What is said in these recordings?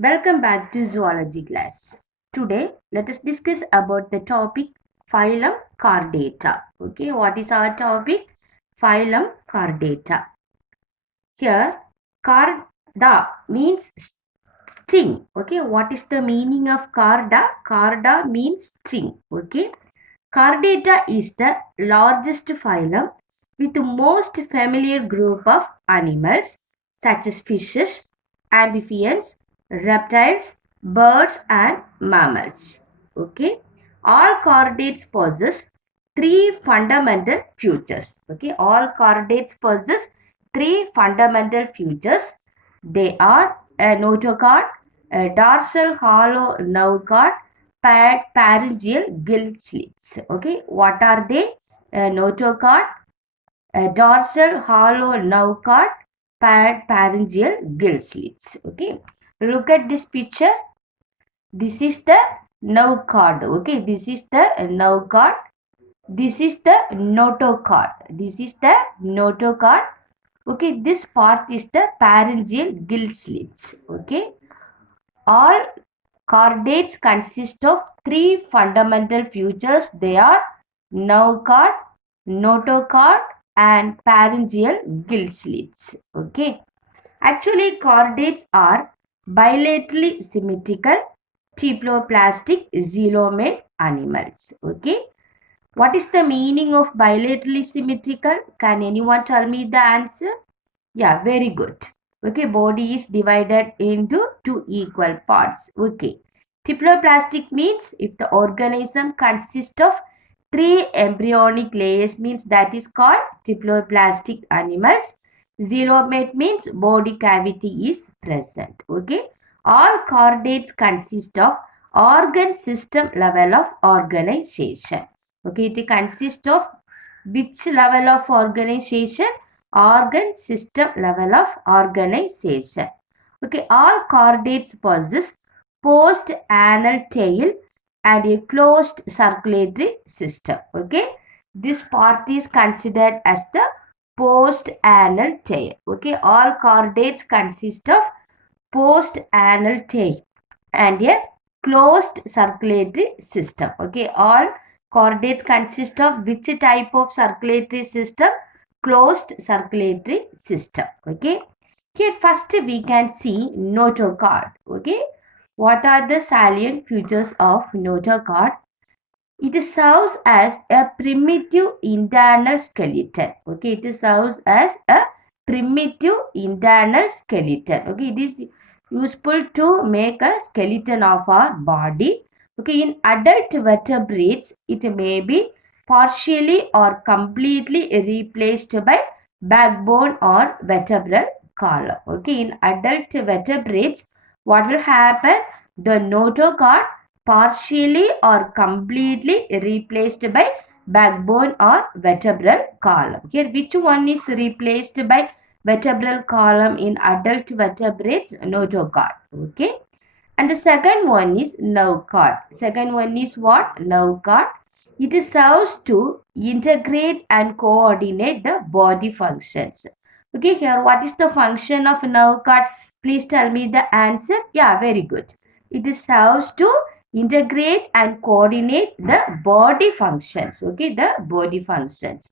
Welcome back to zoology class. Today, let us discuss about the topic phylum Chordata. Okay, what is our topic? Phylum Chordata. Here, Chorda means string. Okay, what is the meaning of Chorda? Chorda means string. Okay, Chordata is the largest phylum with the most familiar group of animals such as fishes, amphibians, reptiles, birds and mammals. Okay. All chordates possess three fundamental features. Okay. All chordates possess three fundamental features. They are a notochord, a dorsal hollow nerve cord, pharyngeal gill slits. Okay. What are they? A notochord, a dorsal hollow nerve cord, pharyngeal gill slits. Okay. Look at this picture. This is the nerve cord. Okay. This is the nerve cord. This is the notochord. This is the notochord. Okay. This part is the pharyngeal gill slits. Okay. All chordates consist of three fundamental features. They are nerve cord, notochord, and pharyngeal gill slits. Okay. Actually, chordates are bilaterally symmetrical triploplastic coelomate animals. Okay. What is the meaning of bilaterally symmetrical? Can anyone tell me the answer? Yeah, very good. Okay, body is divided into two equal parts. Okay. Triploplastic means if the organism consists of three embryonic layers means that is called triploplastic animals. Coelomate means body cavity is present. Okay. All chordates consist of organ system level of organization. Okay, it consists of which level of organization? Organ system level of organization. Okay, all chordates possess post-anal tail and a closed circulatory system. Okay, this part is considered as the post-anal tail. Okay, all chordates consist of post-anal tail and a closed circulatory system. Okay, all chordates consist of which type of circulatory system? Closed circulatory system. Okay, here first we can see notochord. Okay, what are the salient features of notochord? It serves as a primitive internal skeleton. Okay, it serves as a primitive internal skeleton. Okay, it is useful to make a skeleton of our body. Okay, in adult vertebrates, it may be partially or completely replaced by backbone or vertebral column. Okay, in adult vertebrates, what will happen? The notochord partially or completely replaced by backbone or vertebral column. Here, which one is replaced by vertebral column in adult vertebrates? Notochord. Okay. And the second one is nerve cord. Second one is what? Nerve cord. It serves to integrate and coordinate the body functions. Okay, here what is the function of nerve cord? Please tell me the answer. Yeah, very good. It serves to integrate and coordinate the body functions. Okay, the body functions.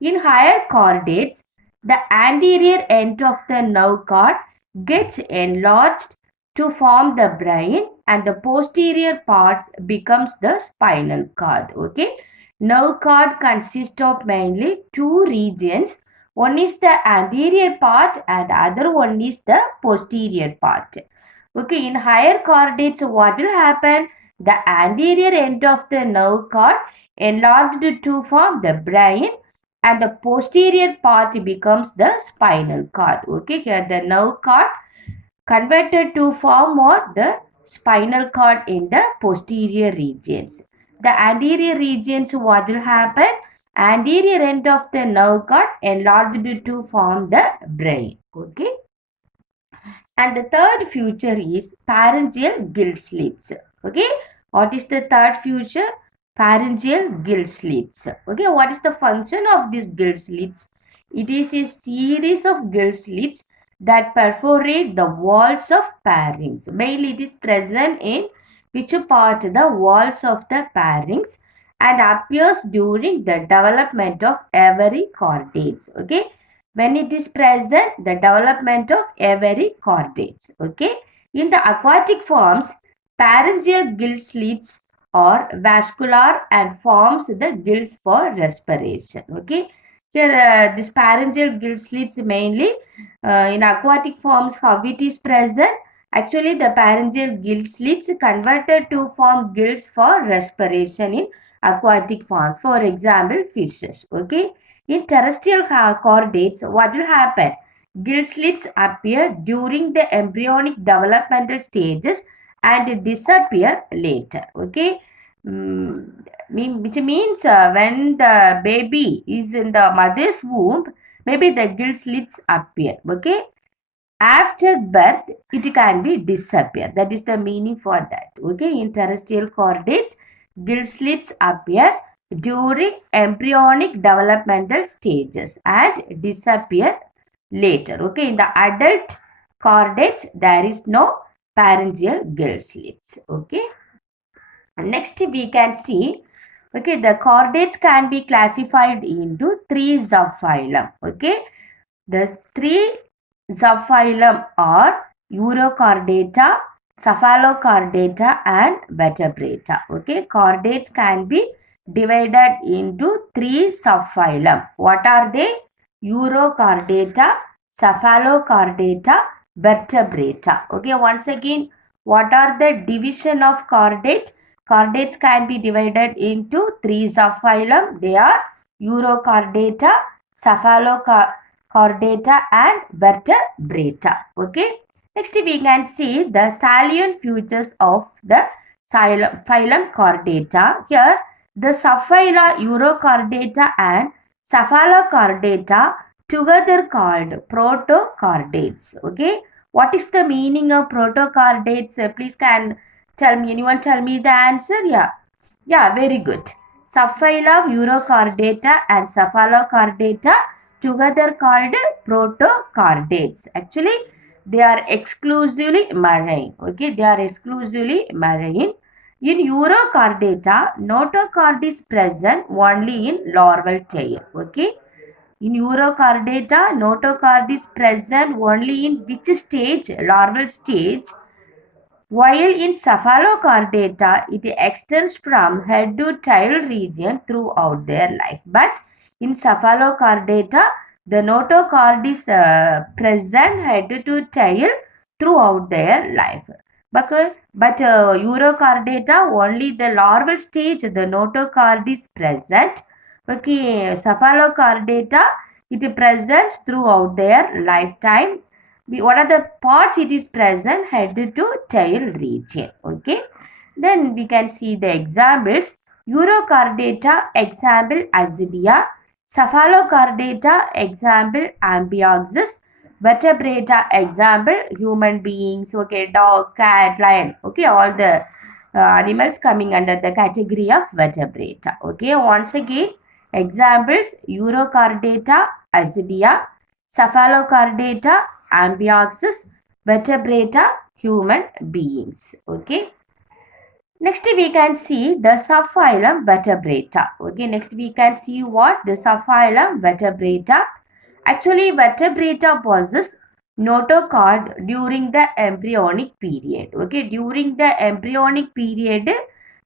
In higher chordates, the anterior end of the nerve cord gets enlarged to form the brain and the posterior parts becomes the spinal cord. Okay, nerve cord consists of mainly two regions. One is the anterior part and other one is the posterior part. Okay, in higher chordates, what will happen? The anterior end of the nerve cord enlarged to form the brain and the posterior part becomes the spinal cord. Okay, here the nerve cord converted to form what? The spinal cord in the posterior regions. The anterior regions, what will happen? Anterior end of the nerve cord enlarged to form the brain. Okay. And the third feature is pharyngeal gill slits. Okay. What is the third feature? Pharyngeal gill slits. Okay. What is the function of these gill slits? It is a series of gill slits that perforate the walls of pharynx. Mainly it is present in which part? The walls of the pharynx, and appears during the development of every chordates. Okay. When it is present, the development of every chordates. Okay. In the aquatic forms, pharyngeal gill slits are vascular and forms the gills for respiration. Okay. Here, this pharyngeal gill slits mainly in aquatic forms, how it is present. Actually, the pharyngeal gill slits converted to form gills for respiration in aquatic form. For example, fishes. Okay. In terrestrial chordates, what will happen? Gill slits appear during the embryonic developmental stages and disappear later. Okay. Which means when the baby is in the mother's womb, maybe the gill slits appear. Okay. After birth, it can be disappear. That is the meaning for that. Okay. In terrestrial chordates, gill slits appear during embryonic developmental stages and disappear later. Okay. In the adult chordates, there is no pharyngeal gill slits. Okay. Next, we can see, okay, the chordates can be classified into three subphylum. Okay. The three subphylum are Urochordata, Cephalochordata and Vertebrata. Okay, chordates can be divided into three subphylum. What are they? Urochordata, Cephalochordata, Vertebrata. Okay, once again, what are the division of chordate? Chordates can be divided into three subphylum. They are Urochordata, Cephalochordata and Vertebrata. Okay. Next we can see the salient features of the phylum Chordata. Here the subphyla Urochordata and Cephalochordata together called protochordates. Okay. What is the meaning of protochordates? Please can tell me. Anyone tell me the answer? Yeah. Yeah, very good. Subphyla Urochordata and Cephalochordata together called protochordates. Actually, they are exclusively marine. Okay, they are exclusively marine. In Urochordata, notochord is present only in larval tail. Okay. In Urochordata, notochord is present only in which stage? Larval stage. While in Cephalochordata, it extends from head to tail region throughout their life. But in Cephalochordata, the notochord is present head to tail throughout their life. But Urochordata, only the larval stage, the notochord is present. Okay, Cephalochordata, it presents throughout their lifetime. What are the parts it is present? Head to tail region. Okay. Then we can see the examples. Urochordata, example Azidia. Cephalochordata, example Amphioxus. Vertebrata, example human beings. Okay, dog, cat, lion. Okay, all the animals coming under the category of vertebrata. Okay, once again, examples Urochordata, Azidia. Cephalochordata, Amphioxus, Vertebrata, human beings. Okay. Next we can see the subphylum Vertebrata. Okay. Next we can see what? The subphylum Vertebrata. Actually, Vertebrata possess notochord during the embryonic period. Okay. During the embryonic period,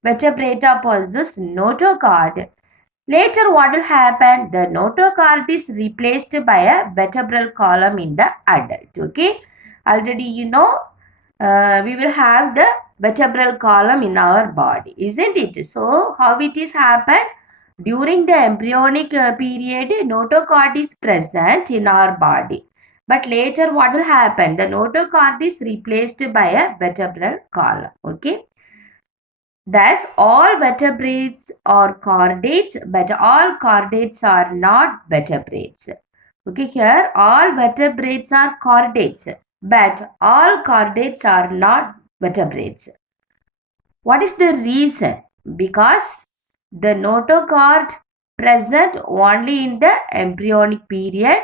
Vertebrata possess notochord. Later, what will happen? The notochord is replaced by a vertebral column in the adult. Okay. Already you know we will have the vertebral column in our body, isn't it? So, how it is happened? During the embryonic period, notochord is present in our body. But later, what will happen? The notochord is replaced by a vertebral column. Okay. Thus, all vertebrates are chordates, but all chordates are not vertebrates. Okay, here all vertebrates are chordates, but all chordates are not vertebrates. What is the reason? Because the notochord present only in the embryonic period,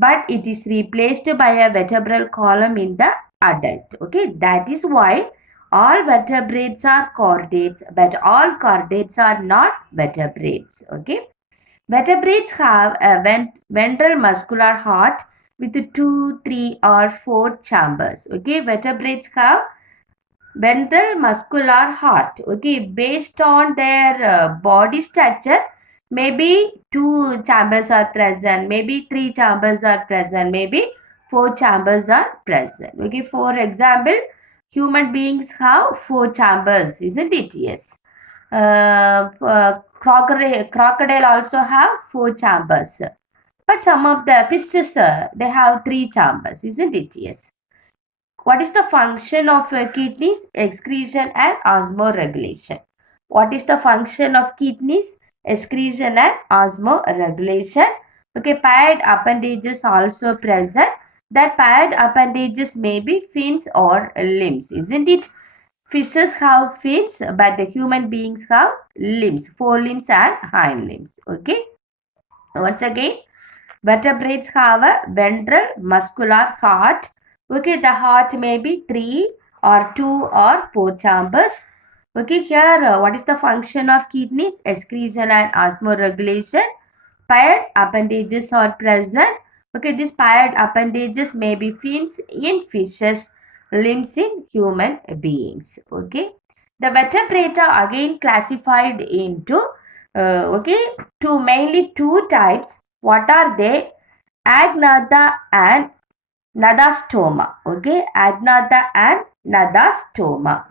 but it is replaced by a vertebral column in the adult. Okay, that is why all vertebrates are chordates, but all chordates are not vertebrates. Okay, vertebrates have a ventral muscular heart with 2, 3, or 4 chambers. Okay, vertebrates have ventral muscular heart. Okay, based on their body structure, maybe 2 chambers are present, maybe 3 chambers are present, maybe 4 chambers are present. Okay, for example, human beings have 4 chambers, isn't it? Yes. Crocodile also have 4 chambers, but some of the fishes they have 3 chambers, isn't it? Yes. What is the function of kidneys? Excretion and osmoregulation. What is the function of kidneys? Excretion and osmoregulation. Okay, paired appendages also present. That paired appendages may be fins or limbs, isn't it? Fishes have fins, but the human beings have limbs, forelimbs and hind limbs. Okay. Once again, vertebrates have a ventral muscular heart. Okay, the heart may be 3 or 2 or 4 chambers. Okay, here what is the function of kidneys? Excretion and osmoregulation. Paired appendages are present. Okay, these paired appendages may be fins in fishes, limbs in human beings. Okay, the vertebrata are again classified into mainly two types. What are they? Agnatha and Nadastoma. Okay, Agnatha and Nadastoma.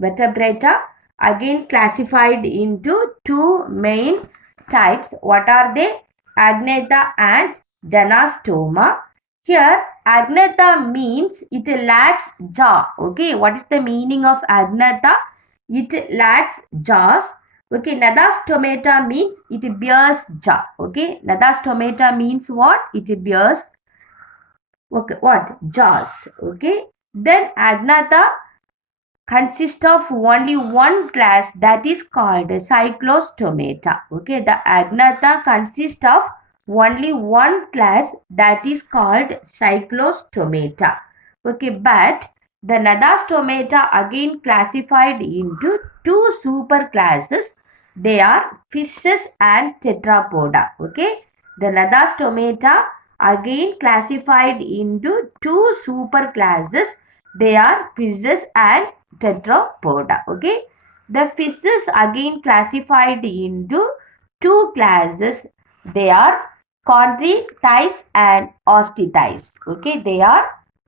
Vertebrata again classified into two main types. What are they? Agnatha and Janastoma. Here, Agnatha means it lacks jaw. Okay, what is the meaning of Agnatha? It lacks jaws. Okay, Nadastomata means it bears jaw. Okay, Nadastomata means what? It bears what? Jaws. Okay, then Agnatha consists of only one class, that is called Cyclostomata. Okay, the Agnatha consists of only one class, that is called Cyclostomata. Okay, but the Nadastomata again classified into two super classes. They are fishes and tetrapoda. Okay, the Nadastomata again classified into two super classes. They are fishes and tetrapoda. Okay, the fishes again classified into two classes. They are chondrichthyes and osteichthyes. Okay, they are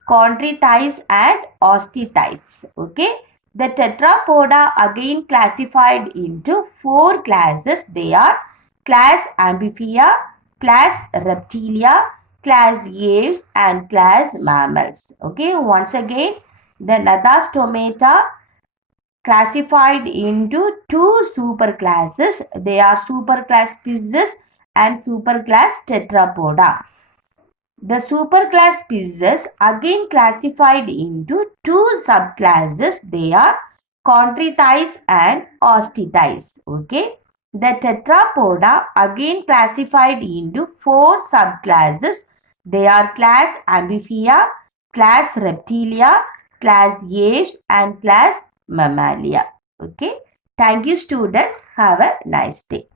chondrichthyes and osteichthyes. Okay, the tetrapoda again classified into four classes. They are class Amphibia, class Reptilia, class Aves, and class Mammals. Okay, once again, the Nadastomata classified into two superclasses. They are superclass Pisces and superclass Tetrapoda. The superclass Pisces again classified into two subclasses. They are Chondrichthyes and Osteichthyes. Okay. The Tetrapoda again classified into four subclasses. They are class Amphibia, class Reptilia, class Aves, and class Mammalia. Okay. Thank you, students. Have a nice day.